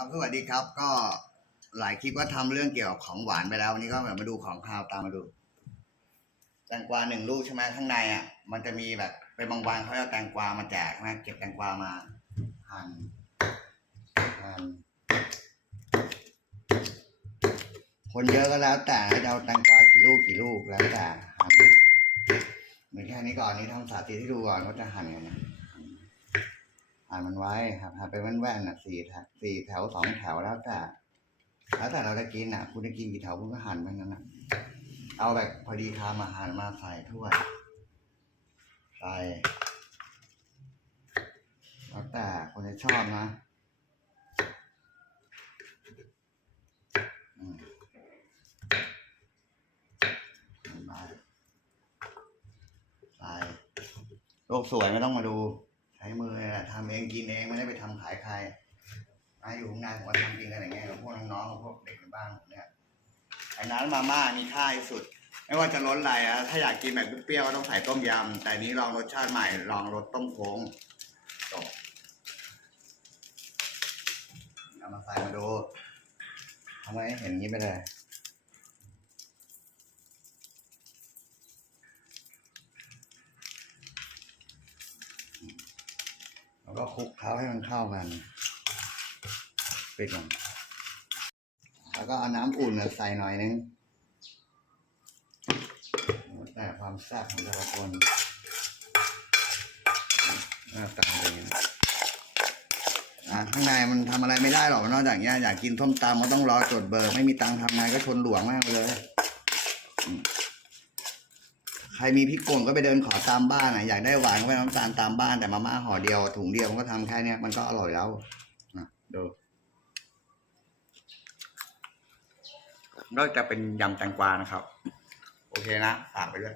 ครับสวัสดีครับ ก็หลายคลิปก็ทำเรื่องเกี่ยวกับของหวานไปแล้ววันนี้ก็แบบมาดูของคาวตามมาดู แตงกวาหนึ่งลูกใช่ไหมข้างในอะ มันจะมีแบบเป็นบางวันเขาเอาแตงกวามาแจกใช่ไหมเก็บแตงกวามาหั่นหั่นคนเยอะก็แล้วแต่นะจะเอาแตงกวากี่ลูกกี่ลูกแล้วแต่หั่นเหมือนแค่นี้ก่อนนี้ทำสาธิตให้ดูก่อนว่าจะหั่นยังไงหั่นมันไว้ครับหั่นเป็นแว่นๆน่ะสี่แถวสี่แถวสองแถวแล้วแต่แล้วแต่เราจะกินอะ คุณจะกินกี่แถวคุณก็หั่นไปนั้นน่ะเอาแบบพอดีคำอาหารมาใส่ถ้วยใส่แล้วแต่คนจะชอบนะอืมมาใส่โลกสวยไม่ต้องมาดู ใช้มือเลยแหละทำเองกินเองไม่ได้ไปทำขายใครมาอยู่โรงานผมก็ทำกินกันอย่างเงี้ยกับพวกน้องๆกับพวกเด็กในบ้านผมเนี่ยไอ้น้ำมาม่ามีค่าที่สุด ไม่ว่าจะรสอะไรอะถ้าอยากกินแบบเปรี้ยวๆก็ต้องใส่ต้มยำแต่อันนี้ลองรสชาติใหม่ลองรสต้มโค้งจบเอามาใส่มาดูทำไมให้เห็นอย่างนี้ไปเลย ก็คลุกเคล้าให้มันเข้ากันปิดก่อนแล้วก็เอาน้ำอุ่นใส่หน่อยนึงแต่ความแซ่บของแต่ละคนหน้าตาเป็นอย่างนี้ข้างในมันทำอะไรไม่ได้หรอกนอกจากเนี้ยอยากกินส้มตำก็ต้องรอจดเบอร์ ไม่มีตังค์ทำไงก็ชนหลวงมากเลย ใครมีพริกป่นก็ไปเดินขอตามบ้านอะอยากได้หวานก็ไปน้ำตาลตามบ้านแต่มาม่าห่อเดียวถุงเดียวมันก็ทำแค่เนี้ยมันก็อร่อยแล้วนะดูก็จะเป็นยำแตงกวานะครับ โอเคนะฝากไปด้วย